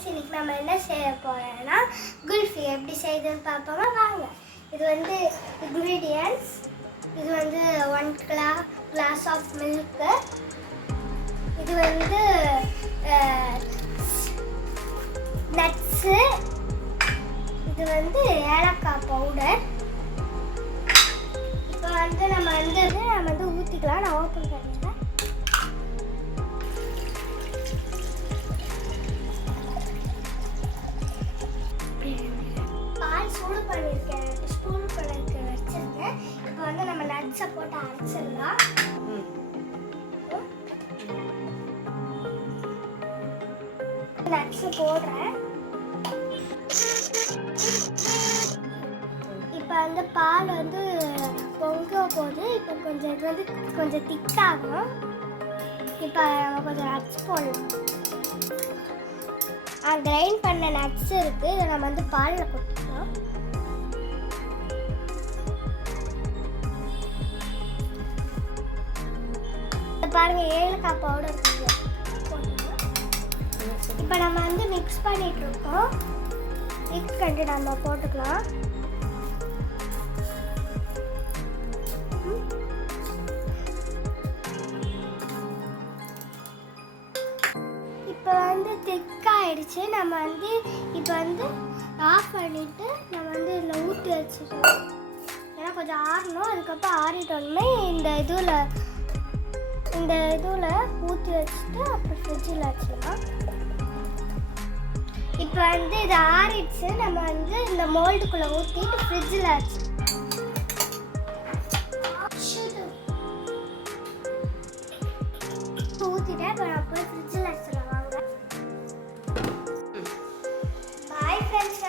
Friends, இன்னைக்கு நம்ம என்ன செய்ய போறோம்னா குல்ஃபி எப்படி செய்யுதுன்னு பார்ப்போமா வாங்க. இது வந்து இன்க்ரீடியன்ட்ஸ். இது வந்து 1 glass ஆஃப் மில்க். இது வந்து நட்ஸு. இது வந்து ஏலக்காய் பவுடர். இப்போ வந்து நம்ம வந்து ஊற்றிக்கலாம். நான் ஓப்பன் பண்ணிடுறேன். பால் சூடு பண்ணியிருக்கேன், சூடு பண்ணிருக்க வச்சிருக்கேன். இப்போ வந்து நம்ம நட்ஸை போட்டு அரைச்சிடலாம். நட்ஸை போடுறேன். இப்போ வந்து பால் வந்து பொங்க போது. இப்போ கொஞ்சம் இது வந்து கொஞ்சம் திக்காகும். இப்போ நம்ம கொஞ்சம் நட்ஸ் போடணும். கிரைண்ட் பண்ண நட்ஸ் இருக்கு. இதை நம்ம வந்து பாலில் கொட்டிக்கலாம். பாருங்க, ஏலக்காய் பவுடர் போட்டுக்கலாம். இப்போ நம்ம வந்து மிக்ஸ் பண்ணிட்டு இருக்கோம். மிக்ஸ் பண்ணிட்டு நம்ம போட்டுக்கலாம். இப்போ வந்து திக்காயிடுச்சு. நம்ம வந்து இப்போ வந்து ஆஃப் பண்ணிவிட்டு நம்ம வந்து இதில் ஊற்றி வச்சுக்கலாம். ஏன்னா கொஞ்சம் ஆறணும். அதுக்கப்புறம் ஆறிட்டோன்னே இந்த இதில் ஊற்றி வச்சுட்டு அப்புறம் ஃப்ரிட்ஜில் வச்சுக்கலாம். இப்போ வந்து இது ஆறிடுச்சு. நம்ம வந்து இந்த மோல்டுக்குள்ளே ஊற்றிட்டு ஃப்ரிட்ஜில் வச்சு ஊற்றிட்டேன். இப்போ நான் போய் ஃப்ரிட்ஜில் வச்சுருவேன். வாங்க. Bye friends.